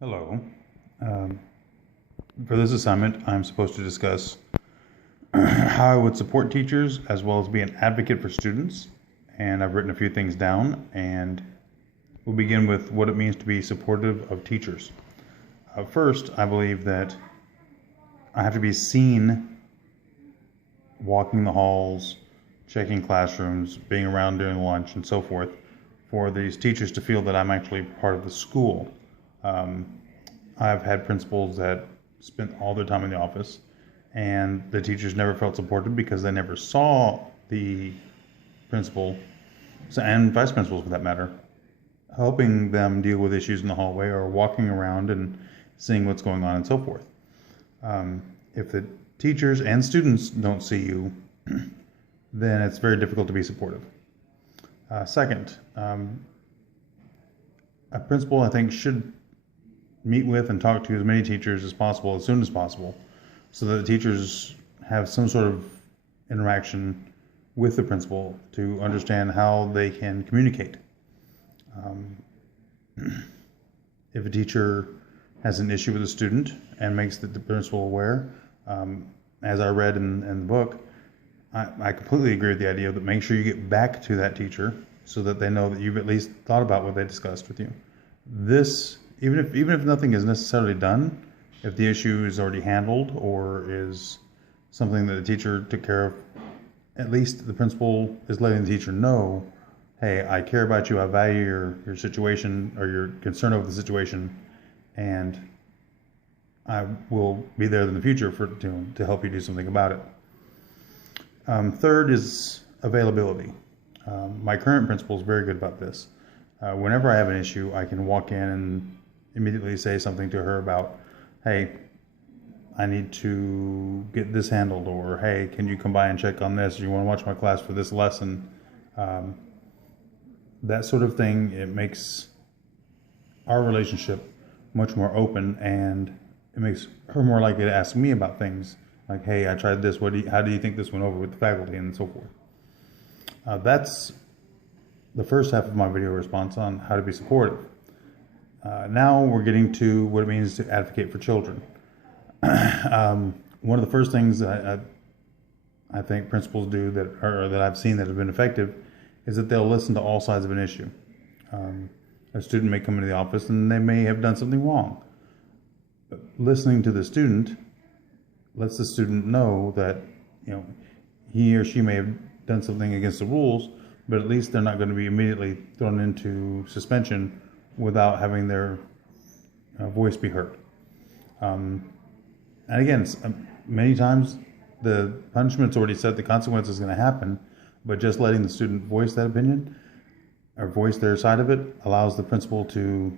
Hello. Um, for this assignment, I'm supposed to discuss how I would support teachers as well as be an advocate for students. And I've written a few things down, and we'll begin with what it means to be supportive of teachers. First, I believe that I have to be seen walking the halls, checking classrooms, being around during lunch, and so forth, for these teachers to feel that I'm actually part of the school. Um, I've had principals that spent all their time in the office, and the teachers never felt supported because they never saw the principal, and vice principals for that matter, helping them deal with issues in the hallway or walking around and seeing what's going on and so forth. If the teachers and students don't see you, then it's very difficult to be supportive. Second, a principal, I think, should meet with and talk to as many teachers as possible as soon as possible so that the teachers have some sort of interaction with the principal to understand how they can communicate. Um, if a teacher has an issue with a student and makes the principal aware, as I read in the book, I completely agree with the idea that make sure you get back to that teacher so that they know that you've at least thought about what they discussed with you. This, even if nothing is necessarily done, if the issue is already handled or is something that the teacher took care of, at least the principal is letting the teacher know, hey, I care about you, I value your situation or your concern over the situation, and I will be there in the future to help you do something about it. Third is availability. My current principal is very good about this. Whenever I have an issue, I can walk in and immediately say something to her about, hey, I need to get this handled, or hey, can you come by and check on this? Or you want to watch my class for this lesson? That sort of thing, it makes our relationship much more open, and it makes her more likely to ask me about things like, hey, I tried this. How do you think this went over with the faculty, and so forth. That's the first half of my video response on how to be supportive. Now we're getting to what it means to advocate for children. One of the first things that I think principals do that I've seen that have been effective is that they'll listen to all sides of an issue. A student may come into the office and they may have done something wrong. But listening to the student lets the student know that he or she may have done something against the rules, but at least they're not going to be immediately thrown into suspension without having their voice be heard. And again, many times the punishment's already set, the consequence is going to happen, but just letting the student voice that opinion or voice their side of it allows the principal to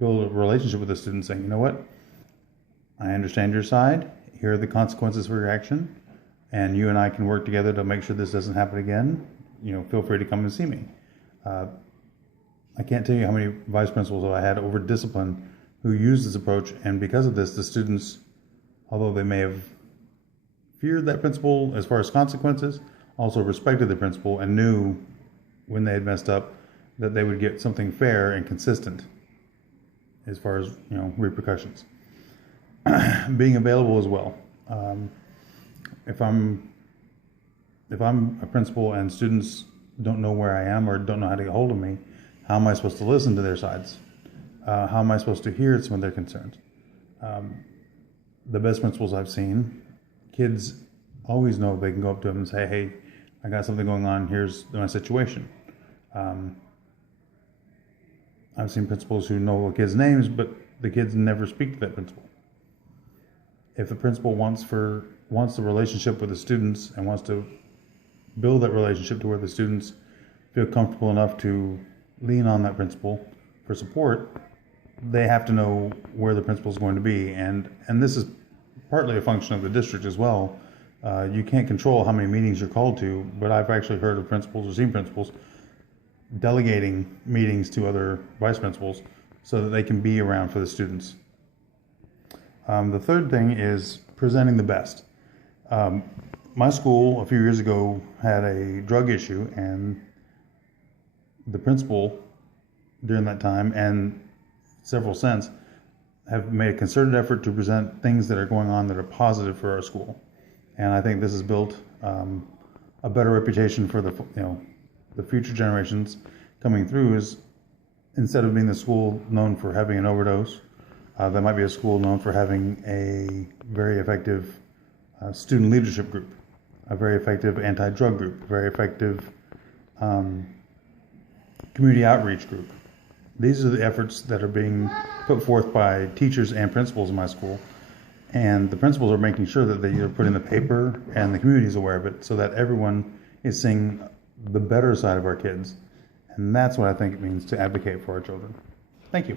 build a relationship with the student, saying, you know what, I understand your side, here are the consequences for your action, and you and I can work together to make sure this doesn't happen again. Feel free to come and see me. I can't tell you how many vice principals I had over discipline who used this approach, and because of this, the students, although they may have feared that principal as far as consequences, also respected the principal and knew when they had messed up that they would get something fair and consistent as far as repercussions. Being available as well. If I'm a principal and students don't know where I am or don't know how to get hold of me, how am I supposed to listen to their sides? How am I supposed to hear some of their concerns? The best principals I've seen, kids always know they can go up to them and say, hey, I got something going on, here's my situation. I've seen principals who know the kids' names, but the kids never speak to that principal. If the principal wants the relationship with the students and wants to build that relationship to where the students feel comfortable enough to lean on that principal for support, they have to know where the principal is going to be. And this is partly a function of the district as well. You can't control how many meetings you're called to, but I've actually heard of principals or seen principals delegating meetings to other vice principals so that they can be around for the students. The third thing is presenting the best. My school a few years ago had a drug issue, and the principal during that time and several since have made a concerted effort to present things that are going on that are positive for our school. And I think this has built a better reputation for the future generations coming through. Is instead of being the school known for having an overdose, there might be a school known for having a very effective student leadership group, a very effective anti-drug group, a very effective community outreach group. These are the efforts that are being put forth by teachers and principals in my school. And the principals are making sure that they are put in the paper and the community is aware of it so that everyone is seeing the better side of our kids. And that's what I think it means to advocate for our children. Thank you.